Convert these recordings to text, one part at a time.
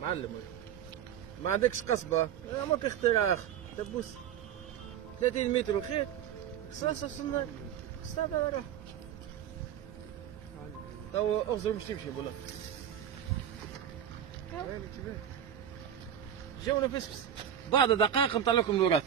معلم ما عندكش قصبة ماك اختراع دبوس 30 متر وخير قصاصة النار استعد على روح تو اغزر مش تمشي بولا جونا بس بعد دقائق نطلع لكم الوراث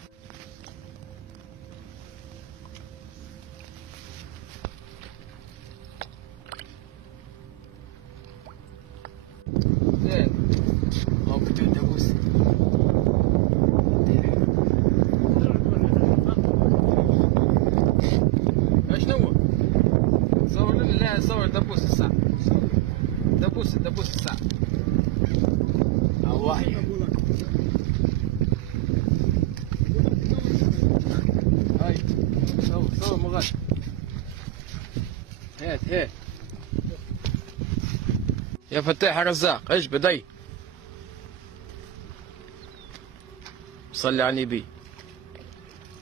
صور دبوس الساعة دبوس الساعة الله هاي صور مغاد هات يا فتاح رزاق ايش بدي صلي على النبي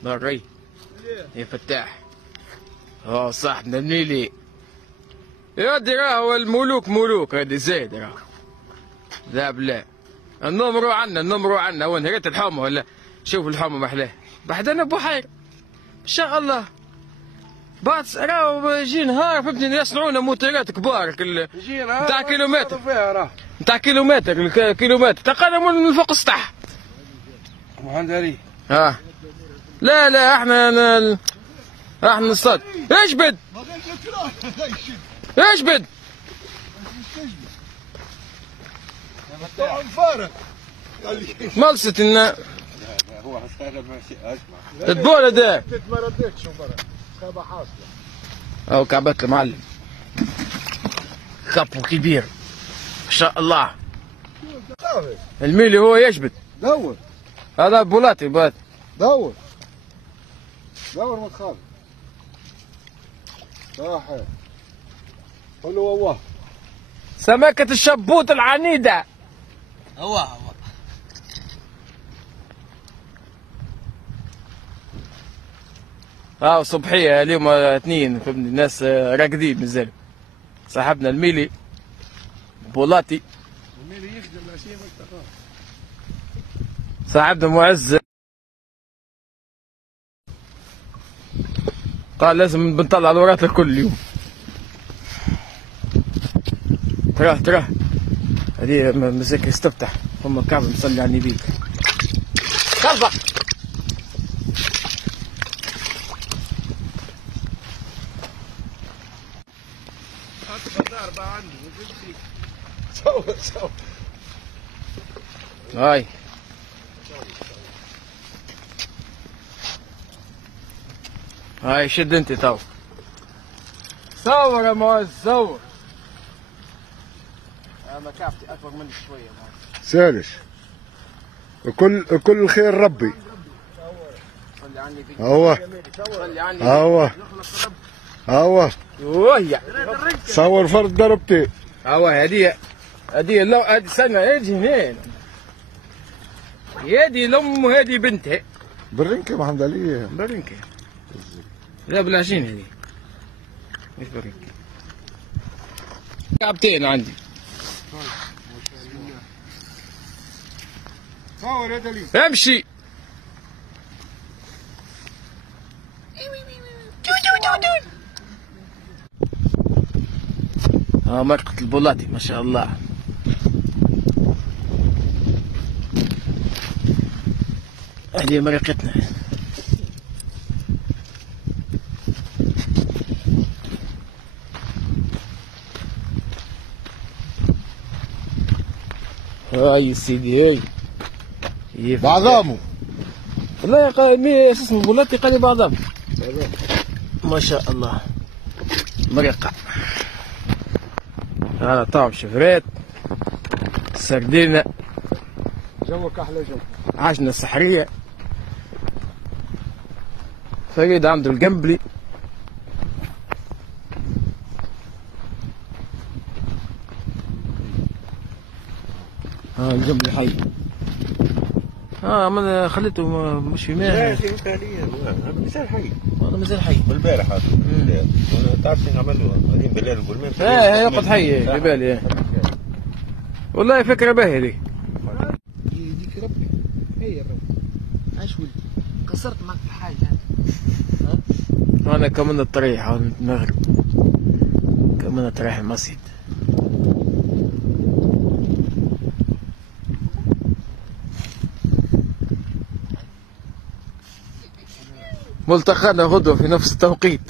ضري يا فتاح صاحبنا النيلي يا دي راهو الملوك ملوك هذه زايد راهو لا بلا النمرو عنا وين هريت الحومه ولا شوف الحومه محلاه بحدنا بحير ان شاء الله بعد راهو يجي نهار فهمتني يصنعونا موتورات كبار نتاع كيلومتر نتاع كيلومتر تقريبا من فوق السطح مهندري لا احنا نصطاد اجبد اجبد فارغ ملصت النا هو هستغل ماشي اسمع تتبوله ده ما رديتش برا خابة حاصلة او كعبات المعلم كابو كبير ما شاء الله الميلي هو يجبد دور هذا بولاتي دور ما تخاف صاحي قول له والله سمكة الشبوط العنيدة هو صبحية اليوم اثنين فهمني الناس راقدين مازال صاحبنا الميلي بولاتي الميلي يخدم العشية ما صاحبنا معز قال لازم بنطلع الوراث كل يوم تراه هذه مساك يستفتح ثم الكعبة مصلي على النبي خلفك صور هاي شد انت تو صور يا معز صور انا كعبتي اكبر مني شويه سالش وكل خير ربي صلي على النبي صلي على النبي هو وهي صور فرد ضربتي هذه لو هذه سنه اجي هنا هذه الام وهذه بنتها برينكه محمد علي برينكه لا بلاشين هذه مش برينكه كعبتين عندي صور يا دليل امشي مرقة البولاتي ما شاء الله هذه مرقتنا هاي سيدي هاي بعظامه والله قال اسمه بولاتي قال بعظامه ما شاء الله مرقة هذا طعم شفرات سردينة جوك احلى جو عجنة سحرية فريد عنده القنبلي الجنبلي حي من خليته مش في ماء لا حاليا هذا مازال حي هذا مازال حي بالبارح هذا تعرف شنو عملوا هذين بالليل والماء يقعد حي في بالي والله فكرة باهية دي خير. اش ولد قصرت معك في حاجه. ها انا كمان الطريح نغرب كمان الطريح المسجد. ملتقانا غدوة في نفس التوقيت.